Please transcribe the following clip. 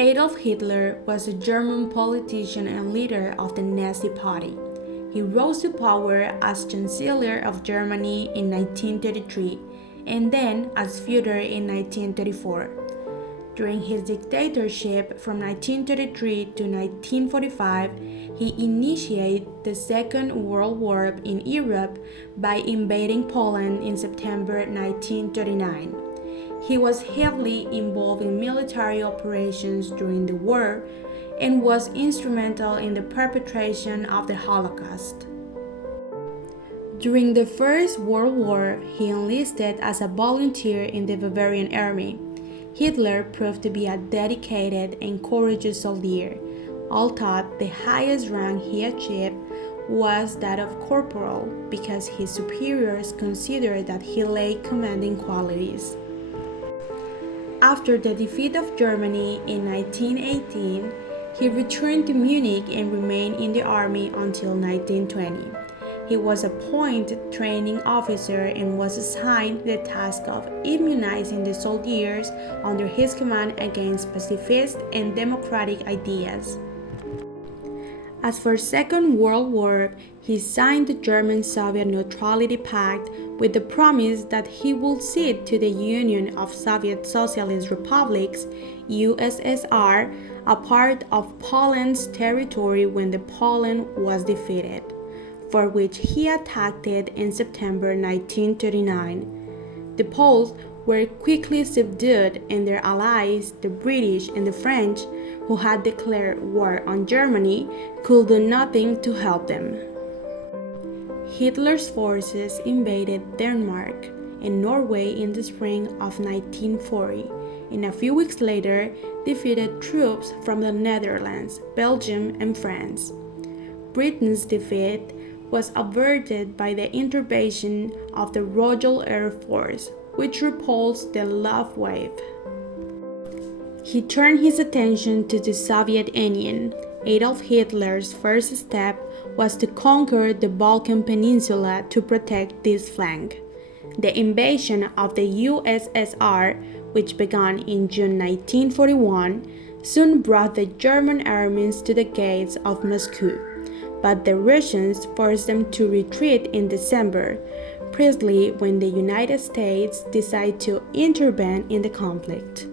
Adolf Hitler was a German politician and leader of the Nazi Party. He rose to power as Chancellor of Germany in 1933 and then as Führer in 1934. During his dictatorship from 1933 to 1945, he initiated the Second World War in Europe by invading Poland in September 1939. He was heavily involved in military operations during the war and was instrumental in the perpetration of the Holocaust. During the First World War, he enlisted as a volunteer in the Bavarian army. Hitler proved to be a dedicated and courageous soldier, although the highest rank he achieved was that of corporal because his superiors considered that he lacked commanding qualities. After the defeat of Germany in 1918, he returned to Munich and remained in the army until 1920. He was appointed training officer and was assigned the task of immunizing the soldiers under his command against pacifist and democratic ideas. As for Second World War, he signed the German-Soviet Neutrality Pact with the promise that he would cede to the Union of Soviet Socialist Republics, USSR, a part of Poland's territory when the Poland was defeated, for which he attacked it in September 1939. The Poles were quickly subdued and their allies, the British and the French, who had declared war on Germany, could do nothing to help them. Hitler's forces invaded Denmark and Norway in the spring of 1940, and a few weeks later defeated troops from the Netherlands, Belgium, and France. Britain's defeat was averted by the intervention of the Royal Air Force, which repulsed the Luftwaffe. He turned his attention to the Soviet Union. Adolf Hitler's first step was to conquer the Balkan Peninsula to protect this flank. The invasion of the USSR, which began in June 1941, soon brought the German armies to the gates of Moscow, but the Russians forced them to retreat in December, precisely when the United States decided to intervene in the conflict.